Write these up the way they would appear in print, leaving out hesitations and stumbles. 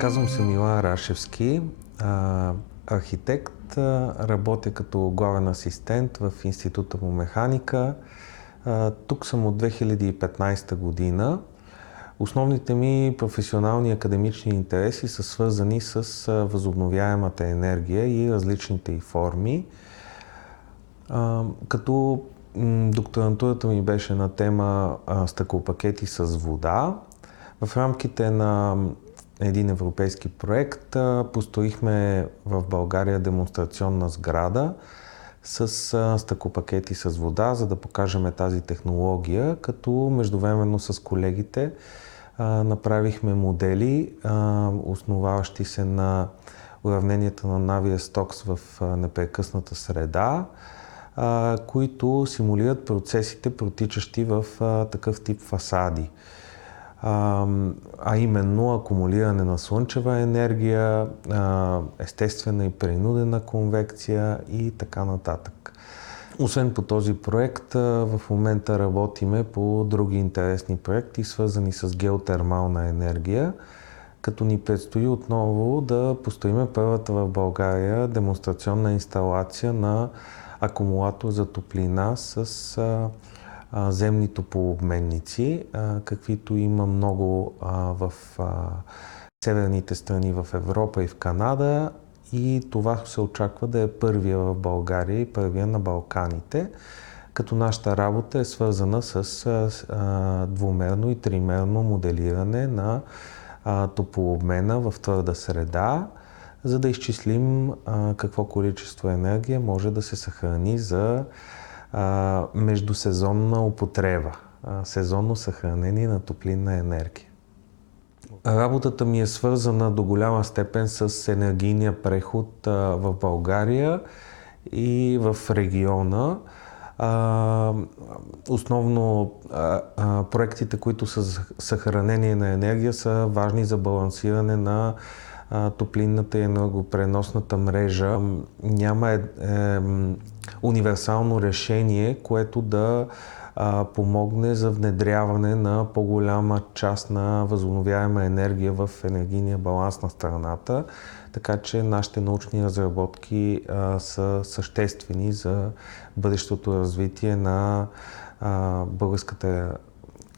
Казвам се Милан Рашевски, архитект, работя като главен асистент в Института по механика. Тук съм от 2015 година. Основните ми професионални и академични интереси са свързани с възобновяемата енергия и различните й форми. Като докторантурата ми беше на тема стъклопакети с вода. В рамките на един европейски проект построихме в България демонстрационна сграда с стъклопакети с вода, за да покажем тази технология, като междувременно с колегите направихме модели, основаващи се на уравненията на Навиер-Стокс в непрекъсната среда, които симулират процесите, протичащи в такъв тип фасади. А именно акумулиране на слънчева енергия, естествена и принудена конвекция и така нататък. Освен по този проект, в момента работиме по други интересни проекти, свързани с геотермална енергия, като ни предстои отново да построим първата в България демонстрационна инсталация на акумулатор за топлина с земни топлообменници, каквито има много в северните страни в Европа и в Канада, и това се очаква да е първия в България и първия на Балканите, като нашата работа е свързана с двумерно и тримерно моделиране на топлообмена в твърда среда, за да изчислим какво количество енергия може да се съхрани за междусезонна употреба, сезонно съхранение на топлинна енергия. Работата ми е свързана до голяма степен с енергийния преход в България и в региона. Основно проектите, които са съхранение на енергия, са важни за балансиране на топлинната и енергопреносната мрежа. Няма универсално решение, което да помогне за внедряване на по-голяма част на възобновяема енергия в енергийния баланс на страната, така че нашите научни разработки са съществени за бъдещото развитие на българската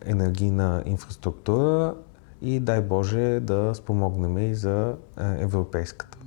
енергийна инфраструктура и дай Боже да спомогнем и за европейската.